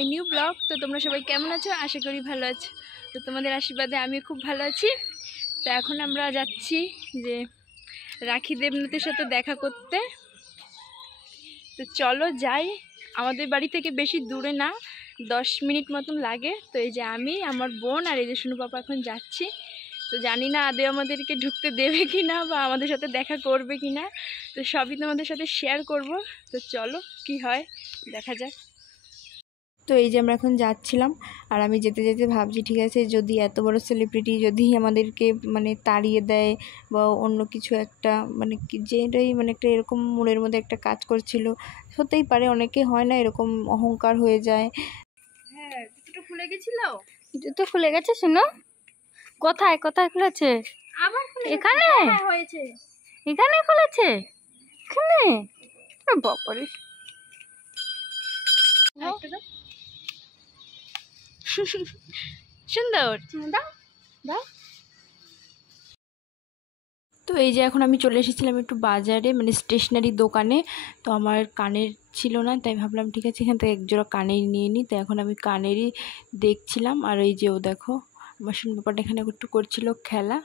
My new blog. তো তোমরা সবাই কেমন আছো? আশা করি ভালো আছো। তো তোমাদের আশীর্বাদে আমি খুব ভালো আছি। তো এখন আমরা যাচ্ছি যে রাখি দেবনাথের সাথে দেখা করতে। তো চলো যাই। আমাদের বাড়ি থেকে বেশি দূরে না, 10 মিনিট মতন লাগে। তো এই যে আমি, আমার বোন আর এই যে শুনু পাপা এখন যাচ্ছি। তো জানি না আদৌ আমাদেরকে ঢুকতে দেবে কি না বা আমাদের সাথে দেখা করবে কি না। তো সবই তোমাদের সাথে শেয়ার করব। তো চলো কি হয় দেখা যাক। তো এই যে আমরা এখন যাচ্ছিলাম, আর আমি যেতে যেতে ভাবছি ঠিক আছে, যদি এত বড় সেলিব্রিটি যদি আমাদেরকে মানে তাড়িয়ে দেয় বা অন্য কিছু একটা মানে যেটাই মানে একটা এরকম মনের মধ্যে একটা কাজ করছিল, হতেই পারে, অনেকে হয় না এরকম অহংকার হয়ে যায়। হ্যাঁ, জুতো খুলে গেছিল। জুতো খুলে গেছে শুনো? কোথায় কোথায় খুলেছে? আবার এখানে হয়েছে, এখানে খুলেছে, এখানে। বাবারে, সুন্দর দাও। তো এই যে এখন আমি চলে এসেছিলাম একটু বাজারে, মানে স্টেশনারি দোকানে। তো আমার কানের ছিল না, তাই ভাবলাম ঠিক আছে এখান থেকে একজোড়া কানের নিয়ে নিই। তো এখন আমি কানেরই দেখছিলাম। আর এই যে ও দেখো, আমার শুন ব্যাপারটা এখানে একটু করছিল খেলা।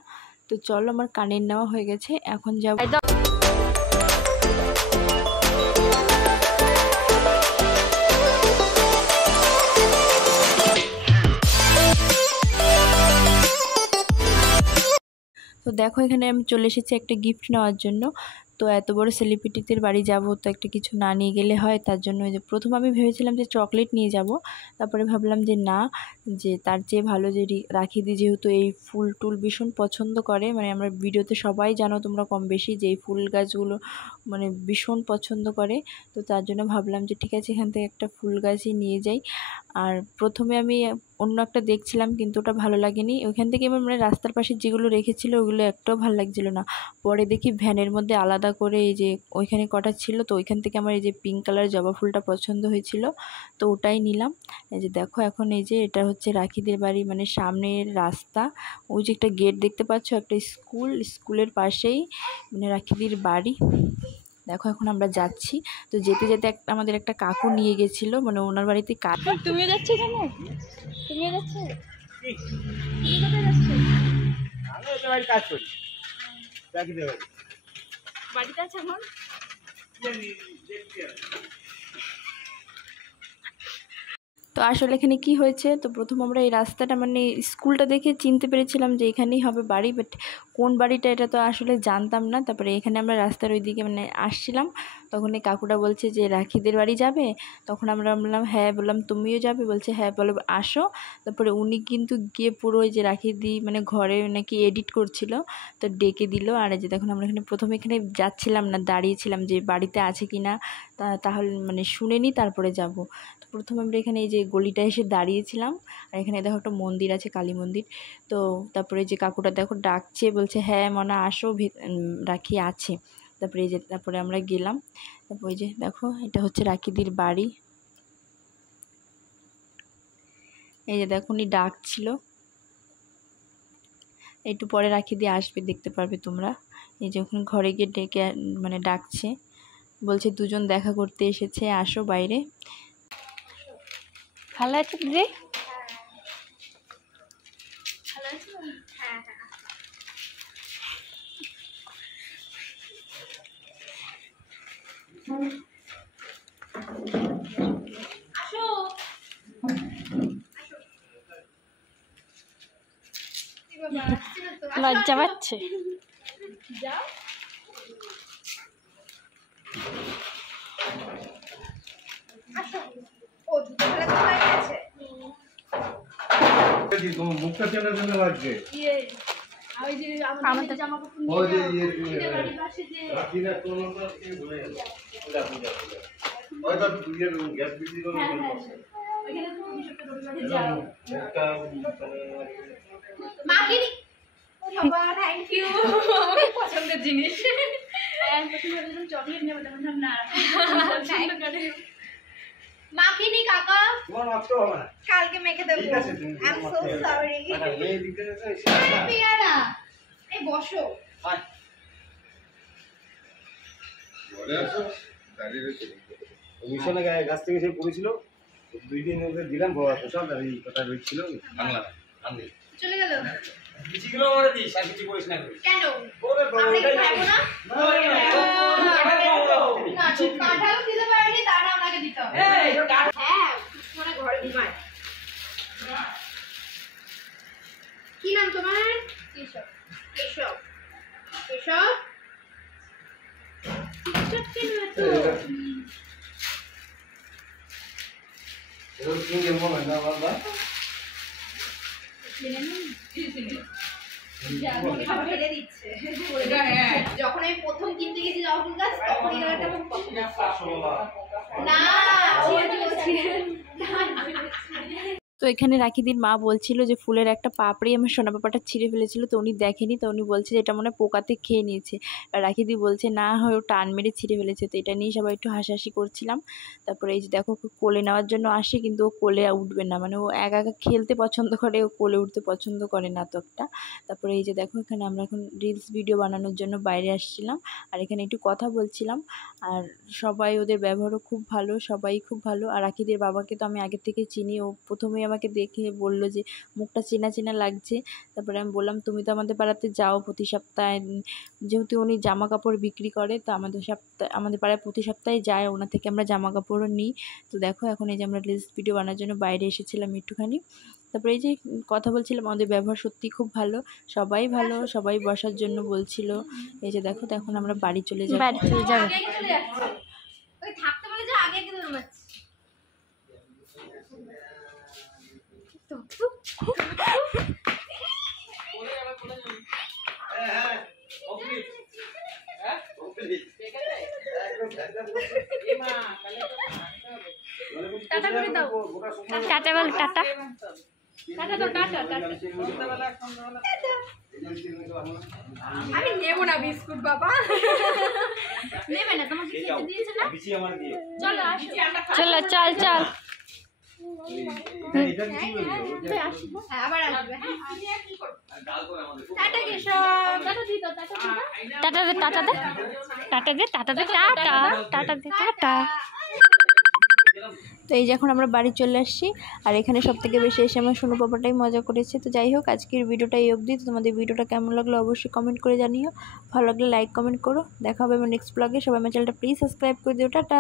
তো চলো, আমার কানের নেওয়া হয়ে গেছে, এখন যাবো। তো দেখো এখানে আমি চলে এসেছি একটা গিফট নেওয়ার জন্য। তো এত বড় সেলিব্রিটিদের বাড়ি যাব, তো একটা কিছু না নিয়ে গেলে হয়। তার জন্য যে প্রথম আমি ভেবেছিলাম যে চকলেট নিয়ে যাব, তারপরে ভাবলাম যে না, যে তার চেয়ে ভালো যে রাখি দি যেহেতু এই ফুল টুল ভীষণ পছন্দ করে, মানে আমরা ভিডিওতে সবাই জানো তোমরা কম বেশি যে এই ফুল গাছগুলো মানে ভীষণ পছন্দ করে। তো তার জন্য ভাবলাম যে ঠিক আছে এখান থেকে একটা ফুল গাছই নিয়ে যাই। আর প্রথমে আমি অন্য একটা দেখছিলাম, কিন্তু ওটা ভালো লাগেনি। ওইখান থেকে আমার মানে রাস্তার পাশে যেগুলো রেখেছিল ওগুলো একটাও ভালো লাগছিল না। পরে দেখি ভ্যানের মধ্যে আলাদা করে এই যে ওইখানে কটা ছিল, তো ওইখান থেকে আমার এই যে পিঙ্ক কালার জবা ফুলটা পছন্দ হয়েছিল, তো ওটাই নিলাম। এই যে দেখো এখন এই যে এটা হচ্ছে রাখিদের বাড়ি, মানে সামনের রাস্তা। ওই যে একটা গেট দেখতে পাচ্ছ, একটা স্কুলের পাশেই মানে রাখিদের বাড়ি। দেখো এখন আমরা যাচ্ছি। তো যেতে যেতে আমাদের একটা কাকু নিয়ে গেছিল, মানে ওনার বাড়িতে কাকু। তুমিও যাচ্ছ এখানে? তুমিও যাচ্ছ? তুমি কোথায় যাচ্ছ? আমি ওদের বাড়ি কাজ করি, বাড়িতে আছে এখন। তো আসলে এখানে কি হয়েছে, তো প্রথম আমরা এই রাস্তাটা মানে স্কুলটা দেখে চিনতে পেরেছিলাম যে এখানেই হবে বাড়ি, বাট কোন বাড়িটা এটা তো আসলে জানতাম না। তারপরে এখানে আমরা রাস্তার ওইদিকে মানে আসছিলাম, তখন এই কাকুটা বলছে যে রাখিদের বাড়ি যাবে। তখন আমরা বললাম হ্যাঁ, বললাম তুমিও যাবে? বলছে হ্যাঁ, বলো আসো। তারপরে উনি কিন্তু গিয়ে পুরো ওই যে রাখি দি মানে ঘরে নাকি এডিট করছিল, তো ডেকে দিল। আর এই যে দেখুন আমরা এখানে প্রথমে এখানে যাচ্ছিলাম না, দাঁড়িয়েছিলাম যে বাড়িতে আছে কি না, তাহলে মানে শুনে নিই তারপরে যাব। তো প্রথমে আমরা এখানে এই যে গলিটা এসে দাঁড়িয়েছিলাম, আর এখানে দেখো একটা মন্দির আছে, কালী মন্দির। তো তারপরে যে কাকুটা দেখো ডাকছে, বলছে হ্যাঁ মনা আসো, রাখি আছে। তারপরে এই যে তারপরে আমরা গেলাম। তারপরে এই যে দেখো এটা হচ্ছে রাখিদির বাড়ি। এই যে দেখো উনি ডাকছিল, একটু পরে রাখিদি আসবে, দেখতে পারবে তোমরা। এই যে ওখানে ঘরে গিয়ে ডেকে মানে ডাকছে, বলছে দুজন দেখা করতে এসেছে, আসো বাইরে। ভালো আছে দিদি? লজ্জা পাচ্ছে। মুখটা চেনার জন্য লাগছে। পছন্দের জিনিস চকলেট নেবো, তখন না মাখিনি কাকা, তোমার মাপতে হবে না, কালকে মেখে দেবো। ঠিক আছে, আই এম সো সরি। এই দিকে এসে পিয়ারা এই বসো। আয় বলে আসো, দাঁড়িয়ে রয়েছে। মিশনে গাছ থেকে সে পড়েছিল, 2 দিন ওকে দিলাম বড় প্রসাদ আর এই কথা রয়েছিল বাংলা আমি চলে গেল কিছু আমারে দিস আর কিছু করিস না কেন ওরে আপনি কি খাবো না না ঠিক কাঁঠালও দিতে পারেনি দানা ওনাকে দিতে হবে হ্যাঁ মানে ঘরে ঘুমায় কি নাম তোমার কেশব কেশব কেশব ওর কি কেমন না বাবা ফেলে দিচ্ছে যখন আমি প্রথম কিনতে গেছি যখন গাছ তখন এই গাছটা আমার পছন্দ না তো এখানে রাখিদির মা বলছিল যে ফুলের একটা পাপড়ি আমার সোনা পাপাটা ছিঁড়ে ফেলেছিল, তো উনি দেখেনি, তো উনি বলছে যে এটা মনে হয় পোকাতে খেয়ে নিয়েছে। আর রাখিদি বলছে না হয় ও টান মেরে ছিঁড়ে ফেলেছে। তো এটা নিয়ে সবাই একটু হাসাহাসি করছিলাম। তারপরে এই যে দেখো কোলে নেওয়ার জন্য আসে, কিন্তু ও কোলে উঠবে না, মানে ও একা একা খেলতে পছন্দ করে, ও কোলে উঠতে পছন্দ করে না তো একটা। তারপরে এই যে দেখো এখানে আমরা এখন রিলস ভিডিও বানানোর জন্য বাইরে আসছিলাম, আর এখানে একটু কথা বলছিলাম। আর সবাই ওদের ব্যবহারও খুব ভালো, সবাই খুব ভালো। আর রাখিদের বাবাকে তো আমি আগের থেকে চিনি, ও প্রথমেই আমাকে দেখে বললো যে মুখটা চেনা চেনা লাগছে। তারপরে আমি বললাম তুমি তো আমাদের পাড়াতে যাও প্রতি সপ্তাহে, যেহেতু উনি জামা কাপড় বিক্রি করে, তো আমাদের পাড়ায় প্রতি সপ্তাহে যায়, ওনার থেকে আমরা জামা কাপড়ও নিই। তো দেখো এখন এই যে আমরা রিলস ভিডিও বানানোর জন্য বাইরে এসেছিলাম একটুখানি। তারপরে এই যে কথা বলছিলাম, আমাদের ব্যবহার সত্যি খুব ভালো, সবাই ভালো, সবাই বসার জন্য বলছিল। এই যে দেখো, তো এখন আমরা বাড়ি চলে যাবো। বাড়ি চলে যাবে। আগে চলে যাচ্ছে ওই থাকতে বলে যা আগে কিন্তু দৌড়াচ্ছে হ্যাঁ কমপ্লিট হ্যাঁ কমপ্লিট টাটা করে দাও টাটা বল, টাটা। টাটা দাও টাটা টাটা আমি নেব না বিস্কুট বাবা নেবে না তোমাকে খেতে দিয়েছে না বিচি আমার দিয়ে চলো আসো চলো চল চল। এটা কিছু বলবো হ্যাঁ আবার আসবে ডাল করে আমাদের টাটা কেশব টাটা দি দাও টাটা দি দাও টাটা দে, টাটা দে, টাটা দে, টাটা দে, টাটা, টাটা দে, টাটা। তো এই যে এখন আমরা বাড়ি চলে আসছি, আর এখানে সব থেকে বেশি এসে আমার সোনু পাপাটাই মজা করেছে। তো যাই হোক, আজকের ভিডিওটা এই অবধি। তো তোমাদের ভিডিওটা কেমন লাগলো অবশ্যই কমেন্ট করে জানিও, ভালো লাগলে লাইক কমেন্ট করো। দেখা হবে আমার নেক্সট ব্লগে। সবাই আমার চ্যানেলটা প্লিজ সাবস্ক্রাইব করে দিও। টাটা।